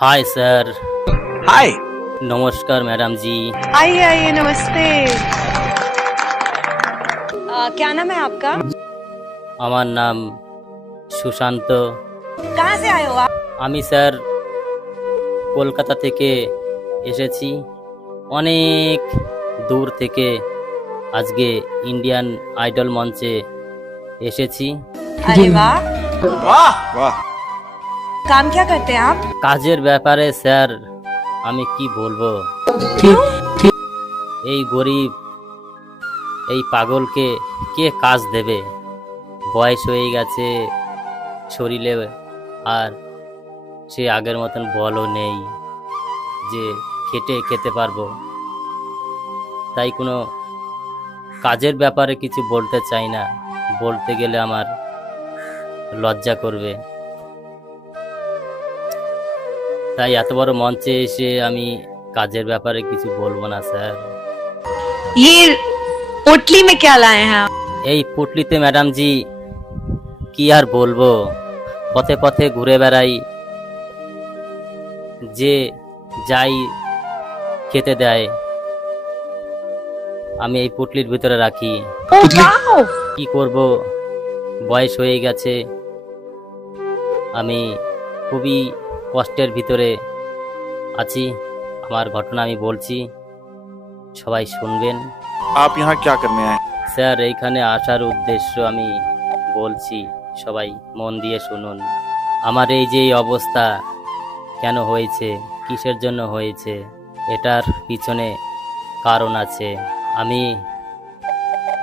Hi sir. हाय। नमस्कार madam जी। आइए आइए, नमस्ते। क्या नाम है आपका? আমার নাম সুশান্ত। कहाँ से आए हो आप? আমি স্যার কলকাতা থেকে এসেছি, অনেক দূর থেকে। আজকে ইন্ডিয়ান আইডল মঞ্চে এসেছি। अरे वाह। वाह वाह। काम क्या करते हैं आप? কাজের ব্যাপারে স্যার আমি কি বলবো, এই গরিব এই পাগলকে কে কাজ দেবে? বয়স হয়ে গেছে শরীরে, আর সে আগের মতন বলও নেই যে খেটে খেতে পারবো। তাই কোনো কাজের ব্যাপারে কিছু বলতে চাই না, বলতে গেলে আমার লজ্জা করবে। তাই এত বড় মঞ্চে এসে আমি কাজের ব্যাপারে কিছু বলবো না স্যার। ये पोटली में क्या लाए हैं आप? এই পুটলিতে ম্যাডাম জি কি আর বলবো, পথে পথে ঘুরে বেড়াই, যে যাই খেতে দেয় আমি এই পুটলির ভিতরে রাখি। কি করব, বয়স হয়ে গেছে, আমি খুবই কষ্টের ভিতরে আছি। আমার ঘটনা আমি বলছি, সবাই শুনবেন। आप यहाँ क्या करने आए? স্যার এইখানে আসার উদ্দেশ্য আমি বলছি, সবাই মন দিয়ে শুনুন। আমার এই যে এই অবস্থা কেন হয়েছে, কিসের জন্য হয়েছে, এটার পিছনে কারণ আছে। আমি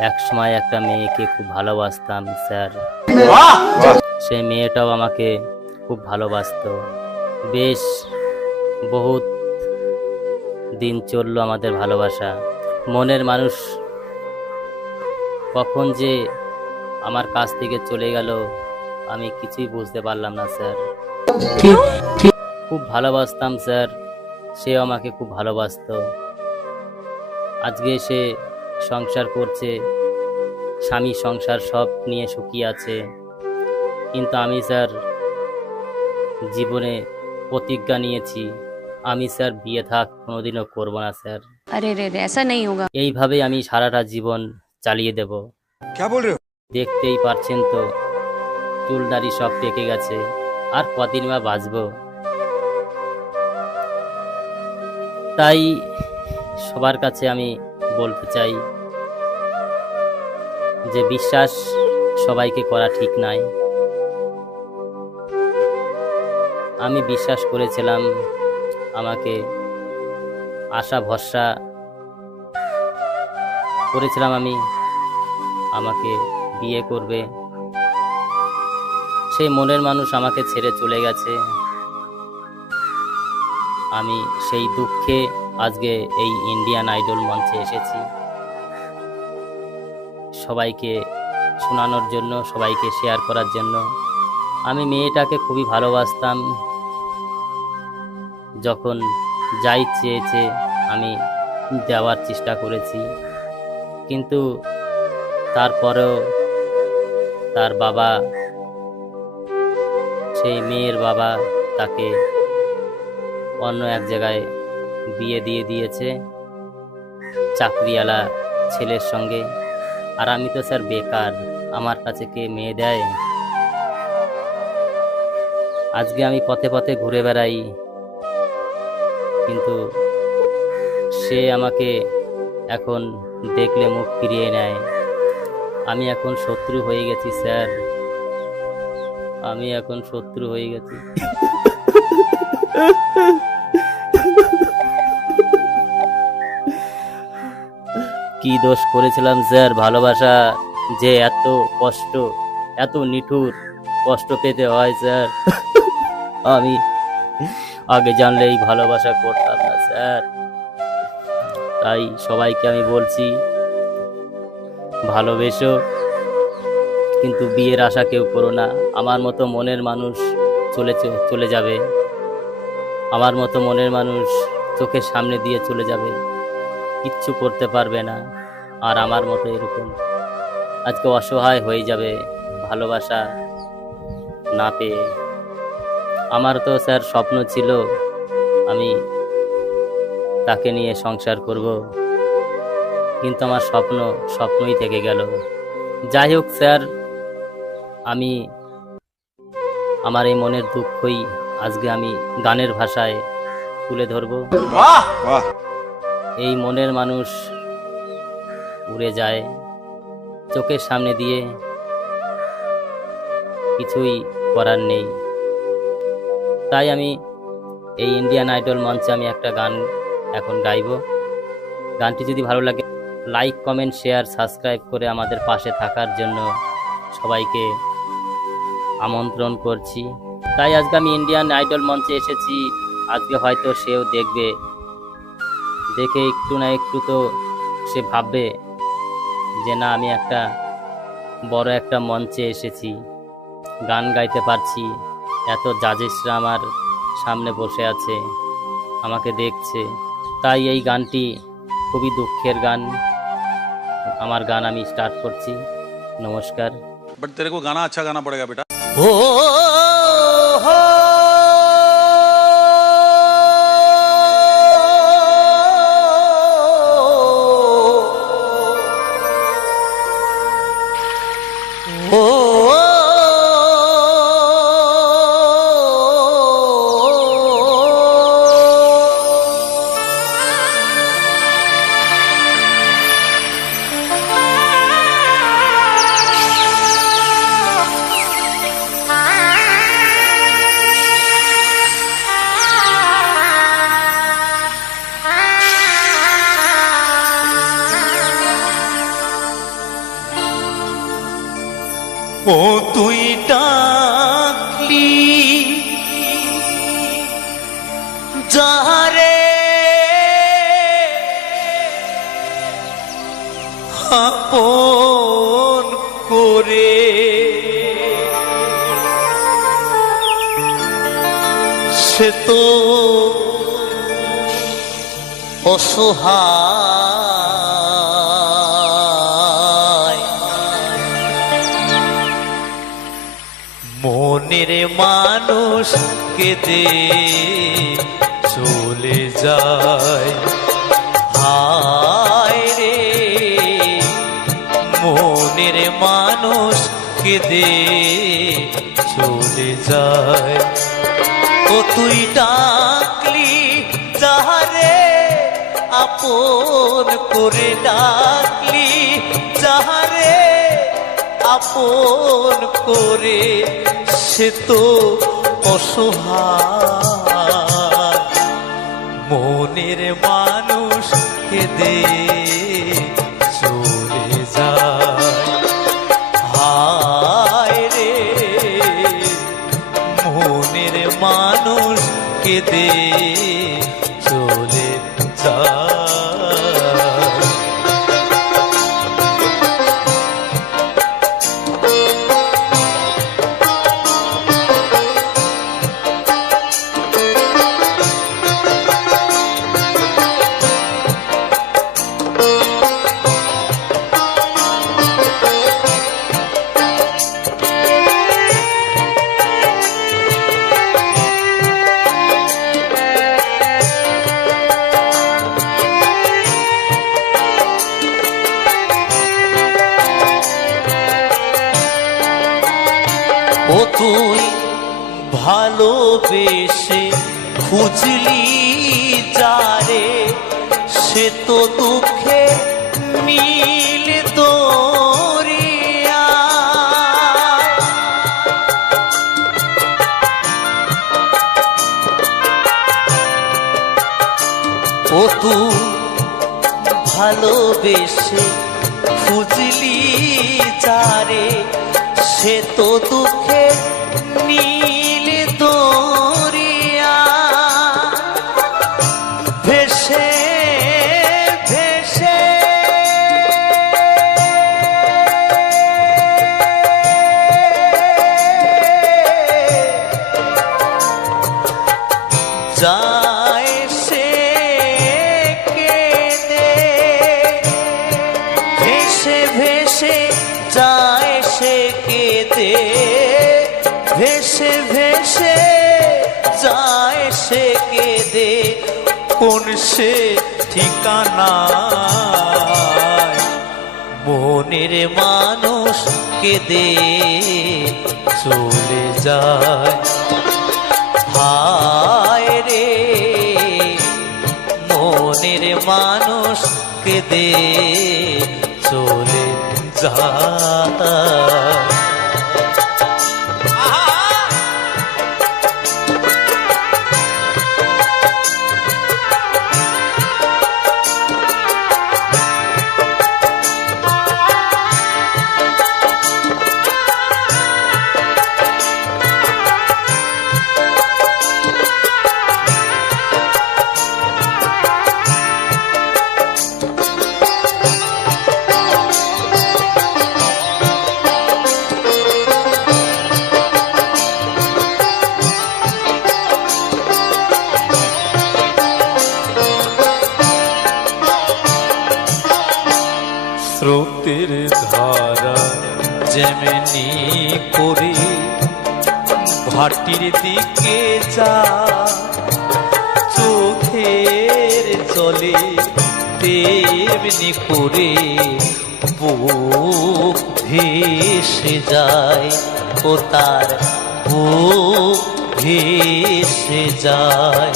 একসময় একটা মেয়েকে খুব ভালোবাসতাম স্যার। वाह वाह। সেই মেয়েটাও আমাকে খুব ভালোবাসতো। বেশ বহুত দিন চললো আমাদের ভালোবাসা। মনের মানুষ কখন যে আমার কাছ থেকে চলে গেল আমি কিছুই বুঝতে পারলাম না স্যার। খুব ভালোবাসতাম স্যার, সে আমাকে খুব ভালোবাসতো। আজকে সে সংসার করছে, স্বামী সংসার সব নিয়ে সুখী আছে, কিন্তু আমি স্যার জীবনে প্রতিজ্ঞা নিয়েছি, আমি স্যার বিয়ে থাক কোনোদিনও করব না স্যার। अरे रे रे, ऐसा नहीं होगा। এইভাবেই আমি সারাটা জীবন চালিয়ে দেব। क्या बोल रहे हो? দেখতেই পারছেন তো, চুলদাড়ি সব পেকে গেছে, আর কদিন বা বাঁচবো। তাই সবার কাছে আমি বলতে চাই যে বিশ্বাস সবাইকে করা ঠিক নয়। আমি বিশ্বাস করেছিলাম, আমাকে আশা ভরসা করেছিলাম আমি, আমাকে বিয়ে করবে। সেই মনের মানুষ আমাকে ছেড়ে চলে গেছে। আমি সেই দুঃখে আজকে এই ইন্ডিয়ান আইডল মঞ্চে এসেছি, সবাইকে শোনানোর জন্য, সবাইকে শেয়ার করার জন্য। আমি মেয়েটাকে খুবই ভালোবাসতাম, যখন যাই চেয়েছে আমি দেওয়ার চেষ্টা করেছি, কিন্তু তারপরেও তার বাবা, সেই মেয়ের বাবা তাকে অন্য এক জায়গায় বিয়ে দিয়ে দিয়েছে চাকরিওয়ালা ছেলের সঙ্গে। আর আমি তো স্যার বেকার, আমার কাছে কে মেয়ে দেয়? আজকে আমি পথে পথে ঘুরে বেড়াই, কিন্তু সে আমাকে এখন দেখলে মুখ ফিরিয়ে নেয়। আমি এখন শত্রু হয়ে গেছি স্যার, আমি এখন শত্রু হয়ে গেছি। কি দোষ করেছিলাম স্যার? ভালোবাসা যে এত কষ্ট, এত নিঠুর, কষ্ট পেতে হয় স্যার। আমি আগে জানলে এই ভালোবাসা করতাম না স্যার। তাই সবাইকে আমি বলছি, ভালোবেসো, কিন্তু বিয়ের আশা কেউ করো না। আমার মতো মনের মানুষ চলে যাবে, আমার মতো মনের মানুষ চোখের সামনে দিয়ে চলে যাবে, কিচ্ছু করতে পারবে না। আর আমার মতো এরকম আজকে অসহায় হয়ে যাবে ভালোবাসা না পেয়ে। আমার তো স্যার স্বপ্ন ছিল আমি তাকে নিয়ে সংসার করব, কিন্তু আমার স্বপ্নই থেকে গেল। যাই হোক স্যার, আমি আমার এই মনের দুঃখই আজকে আমি গানের ভাষায় তুলে ধরব। वाह वाह এই মনের মানুষ উড়ে যায় চোখের সামনে দিয়ে, কিছুই করার নেই। তাই আমি এই ইন্ডিয়ান আইডল মঞ্চে আমি একটা গান এখন গাইব। গানটি যদি ভালো লাগে লাইক, কমেন্ট, শেয়ার, সাবস্ক্রাইব করে আমাদের পাশে থাকার জন্য সবাইকে আমন্ত্রণ করছি। তাই আজকে আমি ইন্ডিয়ান আইডল মঞ্চে এসেছি, আজকে হয়তো সেও দেখবে, দেখে একটু না একটু তো সে ভাববে যে না, আমি একটা বড় একটা মঞ্চে এসেছি, গান গাইতে পারছি, এত জাজেসরা আমার সামনে বসে আছে, আমাকে দেখছে। তাই এই গানটি খুবই দুঃখের গান। আমার গান আমি স্টার্ট করছি। নমস্কার। बट तेरे को गाना अच्छा गाना पड़ेगा बेटा। ও ও তুই ডাকলি যারে আপন করে, সে তো অসহায়, মনের মানুষ কেঁদে চলে যায়। হায় রে, মনের মানুষ কেঁদে চলে যায়। ও তুই ডাকলি যাহারে আপন করে, ডাকলি যাহারে আপন করে, সে তো অসহায়, মনের মানুষ কেঁদে চলে যায়। হায় রে, মনের মানুষ কেঁদে চলে যায়। ও তুই ভালোবেসে খুঁজলি যারে, সে তো দুঃখে মিল তোরিয়া। ও তুই ভালোবেসে খুঁজলি যারে, সে তো দুঃখে নীল দরিয়া। ভেসে ভেসে যায় সে কেঁদে, ভেসে ভেসে যায় সে কেঁদে, ভেসে ভেসে যায় সে কেঁদে। সে ঠিকানা মনের মানুষ কেঁদে চলে যায় হায় রে মনের মানুষ কেঁদে চলে যায় স্রোতের ধারা যেমনি করে ভাটির দিকে যা চোখের জলে তেমনি করে বুক ভেসে যায় ও তার বুক ভেসে যায়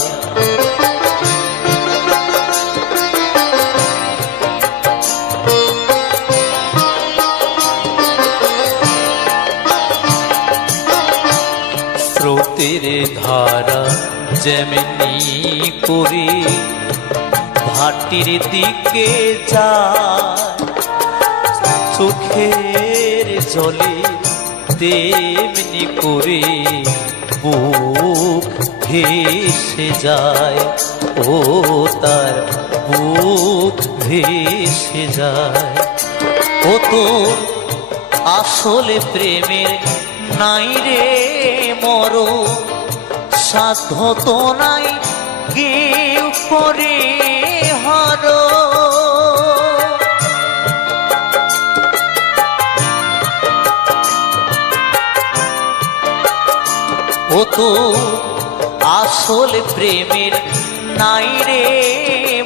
স্রোতের ধারা যেমনি করে ভাটির দিকে যায় চোখের জলে তেমনি করে বুক ভেসে যায় ও তার বুক ভেসে যায় ও তো আসলে প্রেমের নাই রে মর সাধ্য তো নাই কেউ করে হর ও তো আসল প্রেমের নাই রে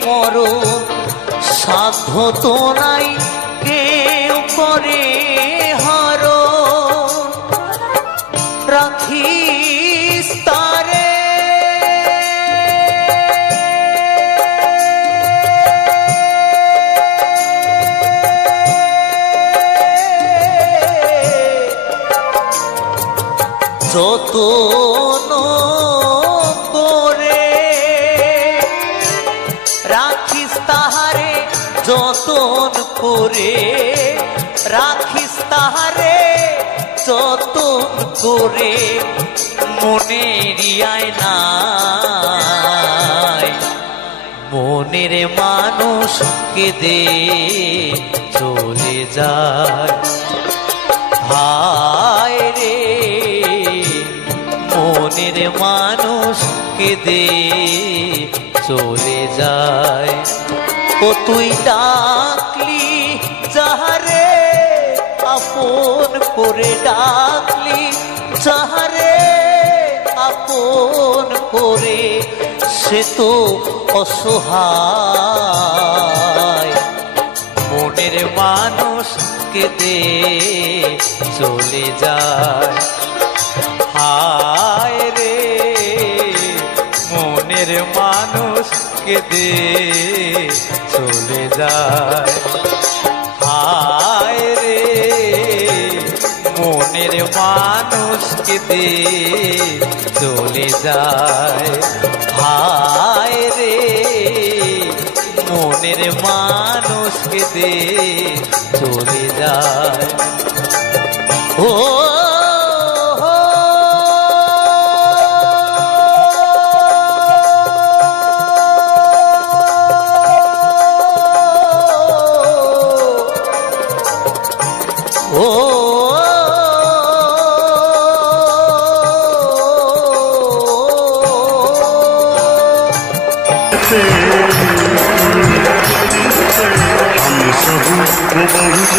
মর সাধ্য তো নাই কেউ করে হর রাখিস তারে যতন করে রাখিস তাহারে যতন করে রাখিস তাহারে যতন করে মনের আয়নায় মনের মানুষ কেঁদে চলে যায় হায় রে মনের মানুষ কেঁদে চলে যায় ও তুই ডাকলি যাহারে আপন করে ডাকলি যাহারে আপন করে সে তো অসহায় মনের মানুষ কেঁদে চলে যায় হায় রে মনের মানুষ কেঁদে চলে যায় হায় রে মনের মানুষ কেঁদে চলে যায় হায় রে মনের মানুষ কেঁদে চলে যায় ও हम सब को बहुत